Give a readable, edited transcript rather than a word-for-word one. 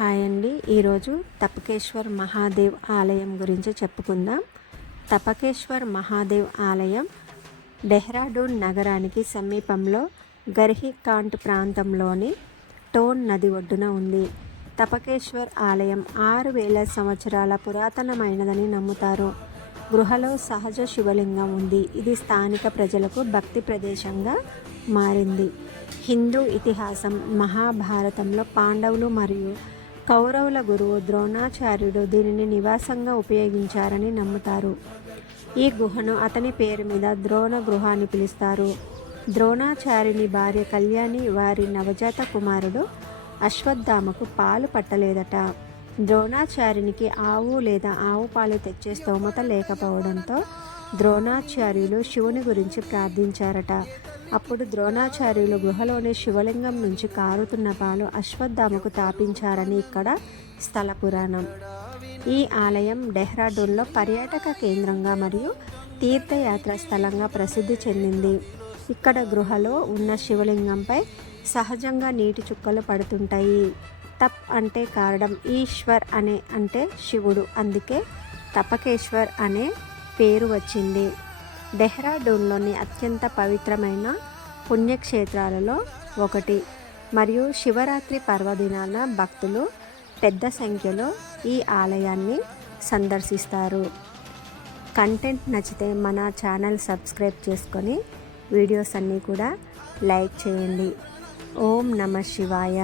Hi అండి. ఈరోజు తపకేశ్వర్ మహాదేవ్ ఆలయం గురించి చెప్పుకుందాం. తపకేశ్వర్ మహాదేవ్ ఆలయం డెహ్రాడూన్ నగరానికి సమీపంలో గర్హికాంట్ ప్రాంతంలోని టోన్ నది ఒడ్డున ఉంది. తపకేశ్వర్ ఆలయం 6000 సంవత్సరాల పురాతనమైనదని నమ్ముతారు. గృహలో సహజ శివలింగం ఉంది. ఇది స్థానిక ప్రజలకు భక్తి ప్రదేశంగా మారింది. హిందూ ఇతిహాసం మహాభారతంలో పాండవులు మరియు కౌరవుల గురువు ద్రోణాచార్యుడు దీనిని నివాసంగా ఉపయోగించారని నమ్ముతారు. ఈ గుహను అతని పేరు మీద ద్రోణ గృహ అని పిలుస్తారు. ద్రోణాచార్యుని భార్య కళ్యాణి వారి నవజాత కుమారుడు అశ్వత్థామకు పాలు పట్టలేదట. ద్రోణాచార్యునికి ఆవు లేదా ఆవు పాలు తెచ్చే స్తోమత లేకపోవడంతో ద్రోణాచార్యులు శివుని గురించి ప్రార్థించారట. అప్పుడు ద్రోణాచార్యులు గుహలోని శివలింగం నుంచి కారుతున్న పాలు అశ్వత్థామకు తాపించారని ఇక్కడ స్థల పురాణం. ఈ ఆలయం డెహ్రాడూన్లో పర్యాటక కేంద్రంగా మరియు తీర్థయాత్ర స్థలంగా ప్రసిద్ధి చెందింది. ఇక్కడ గృహలో ఉన్న శివలింగంపై సహజంగా నీటి చుక్కలు పడుతుంటాయి. తప్ అంటే కారడం, ఈశ్వర్ అంటే శివుడు, అందుకే తపకేశ్వర్ అనే పేరు వచ్చింది. డెహ్రాడూన్లోని అత్యంత పవిత్రమైన పుణ్యక్షేత్రాలలో ఒకటి మరియు శివరాత్రి పర్వదినాన భక్తులు పెద్ద సంఖ్యలో ఈ ఆలయాన్ని సందర్శిస్తారు. కంటెంట్ నచ్చితే మన ఛానల్ సబ్స్క్రైబ్ చేసుకొని వీడియోస్ అన్నీ కూడా లైక్ చేయండి. ఓం నమః శివాయ.